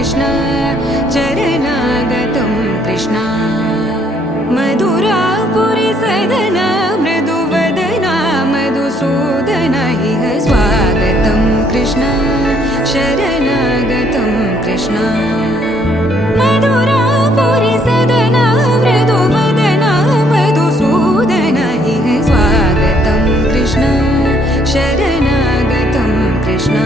कृष्ण शरणागतं कृष्ण मधुरापुरी सदन मृदुवदना मधुसूदन इह स्वागतं कृष्ण शरणागतं कृष्ण मधुरापुरी सदन मृदुवदना मधुसूदन इह स्वागतं कृष्ण शरणागतं कृष्ण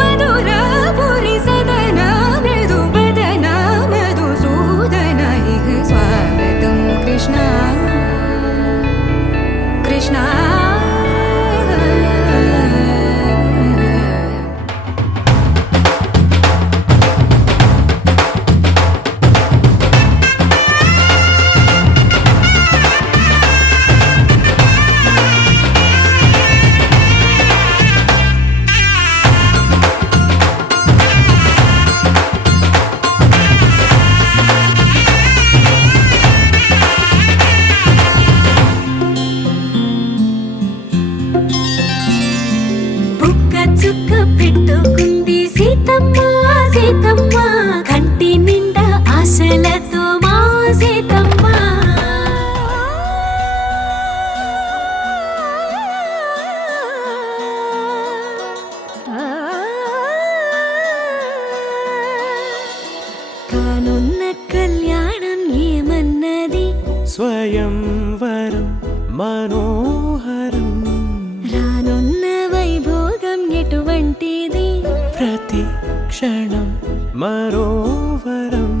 मधुरापुरी सदन मृदुवदना मधुसूदन इह स्वागतं कृष्ण कृष्ण పెట్టుకుంది సీతమ్మ సీతమ్మ కంటి నిండా ఆశలతో మా సీతమ్మ కానున్న కళ్యాణం ఏమన్నది స్వయంవరం మనోహరం రానున్న వైభోగం ఎటువంటిది ప్రతి క్షణం మరోవరం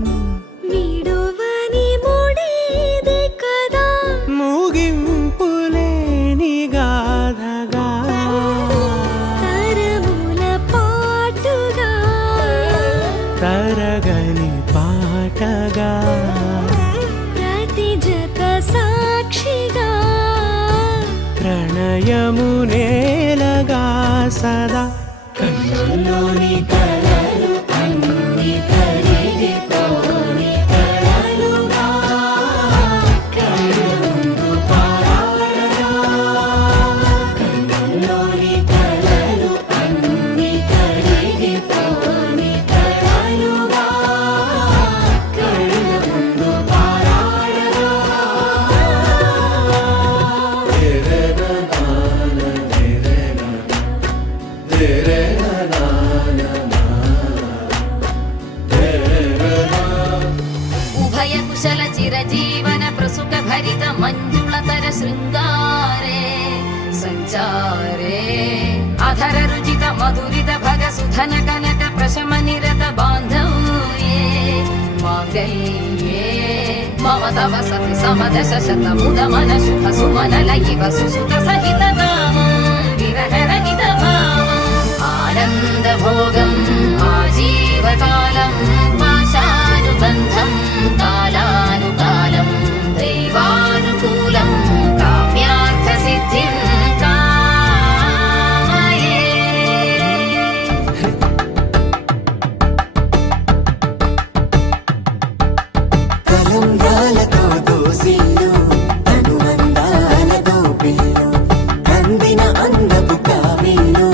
విడువని ముడిది కదా ముగింపులేని గాథగా తరముల పాటుగా తరగని పాటగా ప్రతి జత సాక్షిగా ప్రణయము నేలగా సదా కన్నుల్లోని కలలు అన్ని కరిగిపోని కలలుగా కళ్ళుందు పారాడగా కన్నుల్లోని కలలు అన్ని కరిగిపోని కలలుగా కళ్ళుందు పారాడగా उभय कुशल चिरजीवन प्रसुख भरित मंजुलतर शृंगारे संचारे अधर रुचित मधुरित भग सुधन कनक प्रशम निरत बांधव्ये मांगल्ये मम तव सति समदश शत मुद मन शुभ सुमन लयिव सुसुत सहित कामं विरह रहित भावम् आनंद भोगम् आजीवकालम् पाशानुबन्धं कालानुकालं दैवानुकूलं काम्यार्थसिद्धिं कामये కలంబ్రాలతో దోసిల్లు అనుబంధాలతో పిల్లు కందిన అందపు కావిల్లు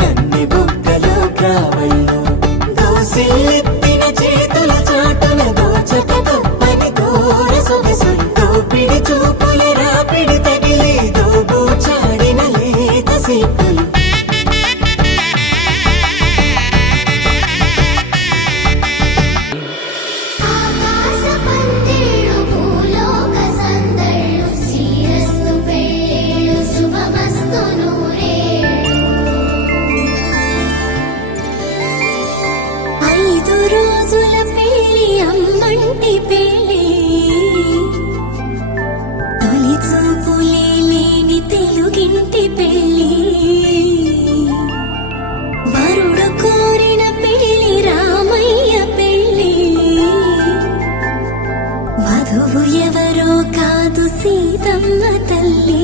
కన్ని బుగ్గలు క్రావళ్ళు దోసిల్లెత్తిన చేతుల చాటున దోచక తప్పని దూర సొగసులు దోపిడి చూపుల రాపిడి తగిలి దోబూచాడిన లేత సీపులు ఆకాశ పందిళ్ళు భూలోక సందళ్ళు శ్రీరస్తు పెళ్ళిళ్ళు శుభమస్తు నూరేళ్ళు 5 రోజుల పెళ్ళి అమ్మంటి పెళ్ళి తొలి చూపులే లేని తెలుగింటి పెళ్ళి వరుడు కోరిన పెళ్ళి రామయ్య పెళ్ళి వధువు ఎవరో కాదు సీతమ్మ తల్లి